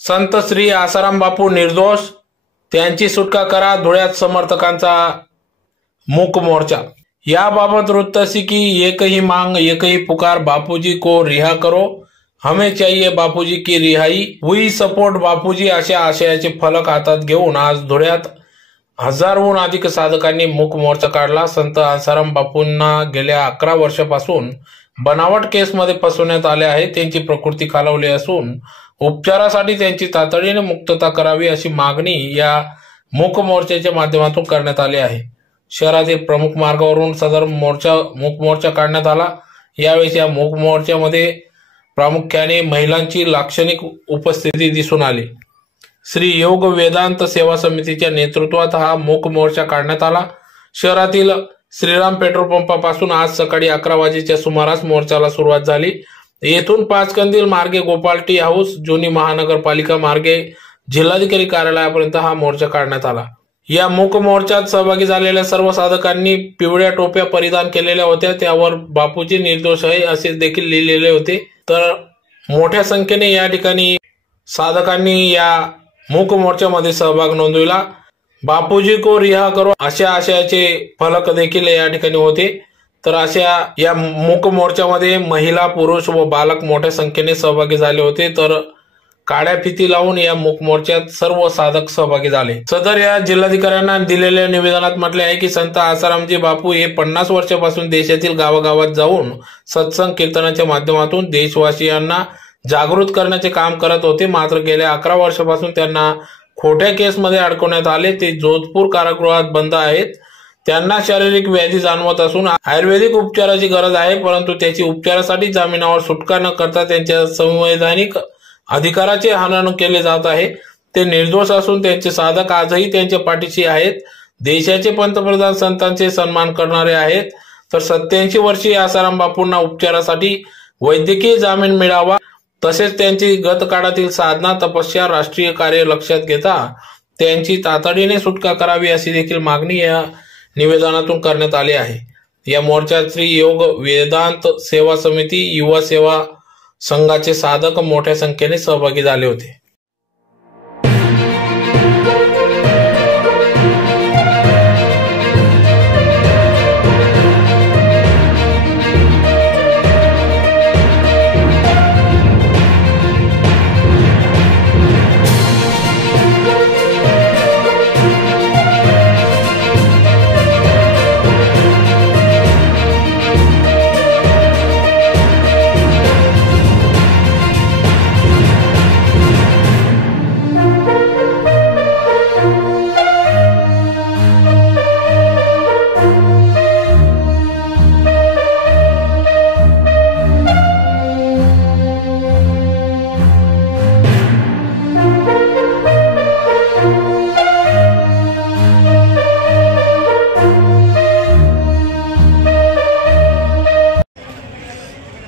संत श्री आसाराम बापू निर्दोष, त्यांची सुटका करा। धुळ्यात समर्थकांचा मूक मोर्चा। याबाबत वृत्त असी की एक ही मांग एक ही पुकार, बापूजी को रिहा करो, हमें चाहिए बापूजी की रिहाई, वी सपोर्ट बापूजी अशा आशयाचे फलक हातात घेऊन आज धुळ्यात हजारहून अधिक साधकांनी मूक मोर्चा काढला। संत आसाराम बापूंना गेल्या 11 वर्षापासून बनावट केसमध्ये फसवण्यात आले आहे। त्यांची प्रकृती खालावली असून उपचारासाठी त्यांची तातडीने मुक्तता करावी अशी मागणी या मूक मोर्चाच्या माध्यमातून करण्यात आली आहे। शहरातील प्रमुख मार्गावरून सदर मूक मोर्चा काढण्यात आला। यावेळी या मूक मोर्चामध्ये प्रामुख्याने महिलांची लाक्षणिक उपस्थिती दिसून आली। श्री योग वेदांत सेवा समितीच्या नेतृत्वात हा मूक मोर्चा काढण्यात आला। शहरातील श्रीराम पेट्रोल पंपापासून आज सकाळी 11 वाजेच्या सुमारास मोर्चाला सुरुवात झाली। येथून पाचकंदील मार्गे गोपाल टी हाऊस, जुनी महानगरपालिका मार्गे जिल्हाधिकारी कार्यालयापर्यंत हा मोर्चा काढण्यात आला। या मूक मोर्चात सहभागी झालेल्या सर्व साधकांनी पिवळ्या टोप्या परिधान केलेल्या होत्या, त्यावर बापूजी निर्दोष आहे असे देखील लिहिलेले होते। तर मोठ्या संख्येने या ठिकाणी साधकांनी या मूक मोर्चामध्ये सहभाग नोंदविला। बापूजी को रिहा करो अशा आशयाचे फलक देखील या ठिकाणी होते। तर अशा या मूक मोर्चामध्ये महिला, पुरुष व बालक मोठ्या संख्येने सहभागी झाले होते। तर काड्या फिती लावून या मूक मोर्चात सर्व साधक सहभागी झाले। सदर या जिल्हाधिकाऱ्यांना दिलेल्या निवेदनात म्हटले आहे की संत आसारामजी बापू हे 50 वर्षापासून देशातील गावागावात जाऊन सत्संग कीर्तनाच्या माध्यमातून देशवासियांना जागृत करण्याचे काम करत होते। मात्र गेल्या 11 वर्षापासून त्यांना खोट्या केसमध्ये अडकवण्यात आले। ते जोधपूर कारागृहात बंद आहेत। त्यांना शारीरिक व्याधी जाणवत असून आयुर्वेदिक उपचाराची गरज आहे, परंतु त्याची उपचारासाठी जामिनावर सुटका न करता त्यांच्या संवैधानिक अधिकाराचे हनन केले जात आहे। ते निर्दोष असून त्यांचे साधक आजही त्यांच्या पाठीशी आहेत। देशाचे पंतप्रधान संतांचे सन्मान करणारे आहेत। तर 87 वर्षीय आसाराम बापूंना उपचारासाठी वैद्यकीय जामीन मिळावा, तसेच त्यांची गतकाळातील साधना, तपस्या, राष्ट्रीय कार्य लक्षात घेता त्यांची तातडीने सुटका करावी अशी देखील मागणी या निवेदनातून करण्यात आली आहे। या मोर्चात श्री योग वेदांत सेवा समिती, युवा सेवा संघाचे साधक मोठ्या संख्येने सहभागी झाले होते।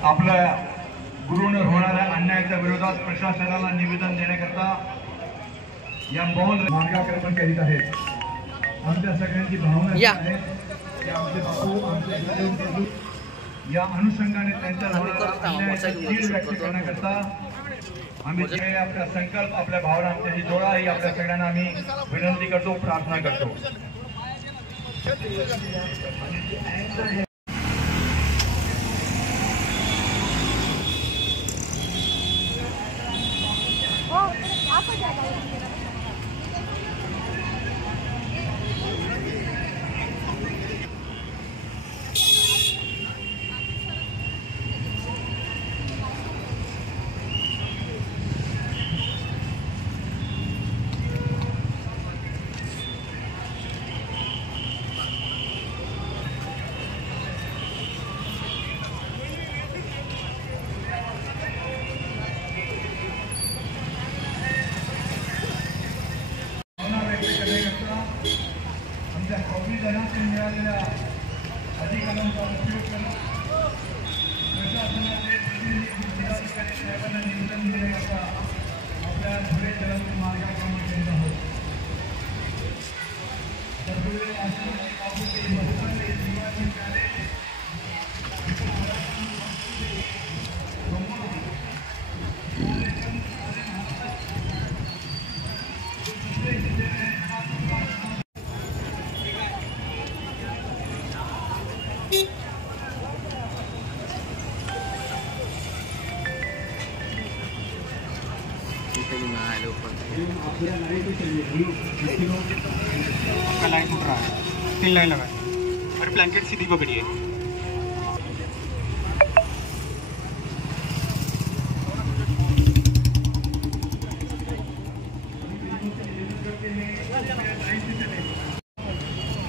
आपल्या गुरुवर होणाऱ्या अन्यायाच्या विरोधात प्रशासनाला निवेदन देण्याकरता या मौन मार्गक्रमण करीत आहेत। आमच्या सगळ्यांची भावना आहे की आमचे बापू, आमचे गुरु या अनुषंगाने त्यांच्या होणाऱ्या अन्यायाचा तीव्र व्यक्त करण्याकरता आम्ही जे आपला संकल्प, आपल्या भावना आमच्याशी जोडा ही आपल्या सगळ्यांना आम्ही विनंती करतो, प्रार्थना करतो। संविधानातून मिळालेल्या अधिकारांचा उपयोग करून प्रशासनाचे जिल्हाधिकारी साहेबांना निवेदन देण्याकरता आपल्या धुळे जलद मार्गाक्रमण करीत आहोत। धुळे आश्रमाची बापूची भक्तांनी जीवाची कार्य आपका लाइन टूट रहा है, 3 लाइन लगा और ब्लैंकेट सीधी पकड़िए।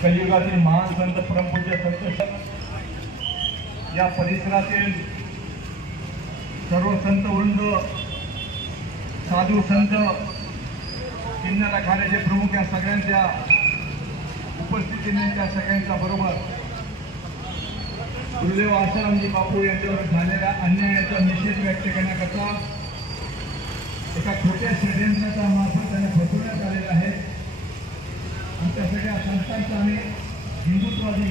कलियुगातील महान संत परमपूज्य संत या परिसरातील सर्व संत वृंद, साधू संत, किन्नरखान्याचे प्रमुख या सगळ्यांच्या उपस्थितीने त्या सगळ्यांच्या बरोबर गुरुदेव आसारामजी बापू यांच्यावर झालेल्या अन्यायाचा निषेध व्यक्त करण्याकरता एका छोट्या षडयंत्राच्या मार्फत त्यांना फसवण्यात आलेलं आहे। आमच्या सगळ्या संस्थांचा आणि हिंदुत्ववादी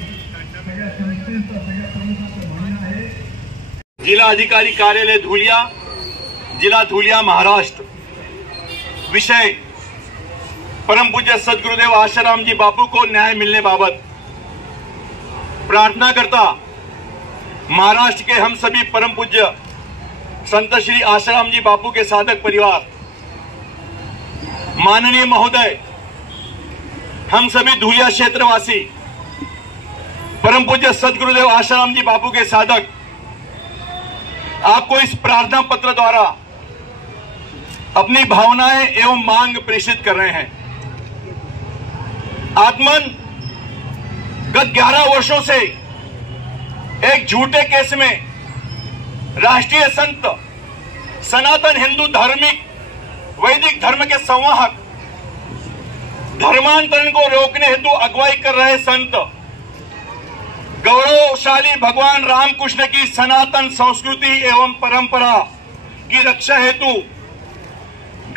सगळ्या संस्थांचा, सगळ्या प्रमुखांचं म्हणणं आहे। जिला अधिकारी कार्यालय धुलिया, जिला धुलिया, महाराष्ट्र। विषय परम पूज्य सदगुरुदेव आशाराम जी बापू को न्याय मिलने बाबत प्रार्थना करता महाराष्ट्र के हम सभी परम पूज्य संत श्री आशाराम जी बापू के साधक परिवार, माननीय महोदय, हम सभी धुलिया क्षेत्रवासी परम पूज्य सदगुरुदेव आशाराम जी बापू के साधक आपको इस प्रार्थना पत्र द्वारा अपनी भावनाएं एवं मांग प्रेषित कर रहे हैं। आत्मन गत 11 वर्षों से एक झूठे केस में राष्ट्रीय संत, सनातन हिंदू धार्मिक वैदिक धर्म के संवाहक, धर्मांतरण को रोकने हेतु अगुवाई कर रहे संत, गौरवशाली भगवान रामकृष्ण की सनातन संस्कृति एवं परंपरा की रक्षा हेतु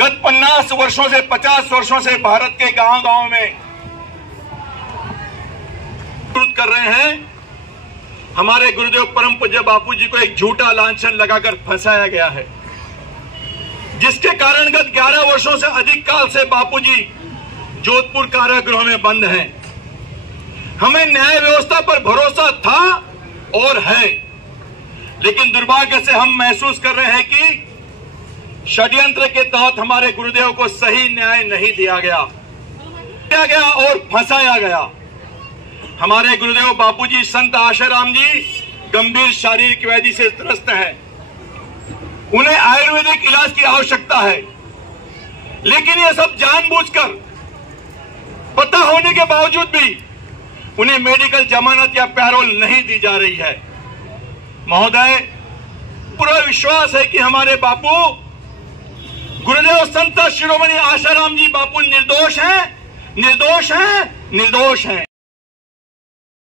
गत 50 वर्षों से 50 वर्षों से भारत के गांव-गांव में कर रहे हैं। हमारे गुरुदेव परम पूज्य बापू जी को एक झूठा लांछन लगाकर फंसाया गया है, जिसके कारण गत 11 वर्षों से अधिक काल से बापू जी जोधपुर कारागृह में बंद हैं। हमें न्याय व्यवस्था पर भरोसा था और है, लेकिन दुर्भाग्य से हम महसूस कर रहे हैं कि षड्यंत्र के तहत हमारे गुरुदेव को सही न्याय नहीं दिया गया और फंसाया गया। हमारे गुरुदेव बापूजी संत आशाराम जी गंभीर शारीरिक व्याधि से त्रस्त हैं। उन्हें आयुर्वेदिक इलाज की आवश्यकता है, लेकिन यह सब जानबूझकर पता होने के बावजूद भी उन्हें मेडिकल जमानत या पैरोल नहीं दी जा रही है। महोदय, पूरा विश्वास है कि हमारे बापू गुरुदेव संत शिरोमणि आशाराम जी बापू निर्दोष हैं, निर्दोष हैं, निर्दोष हैं।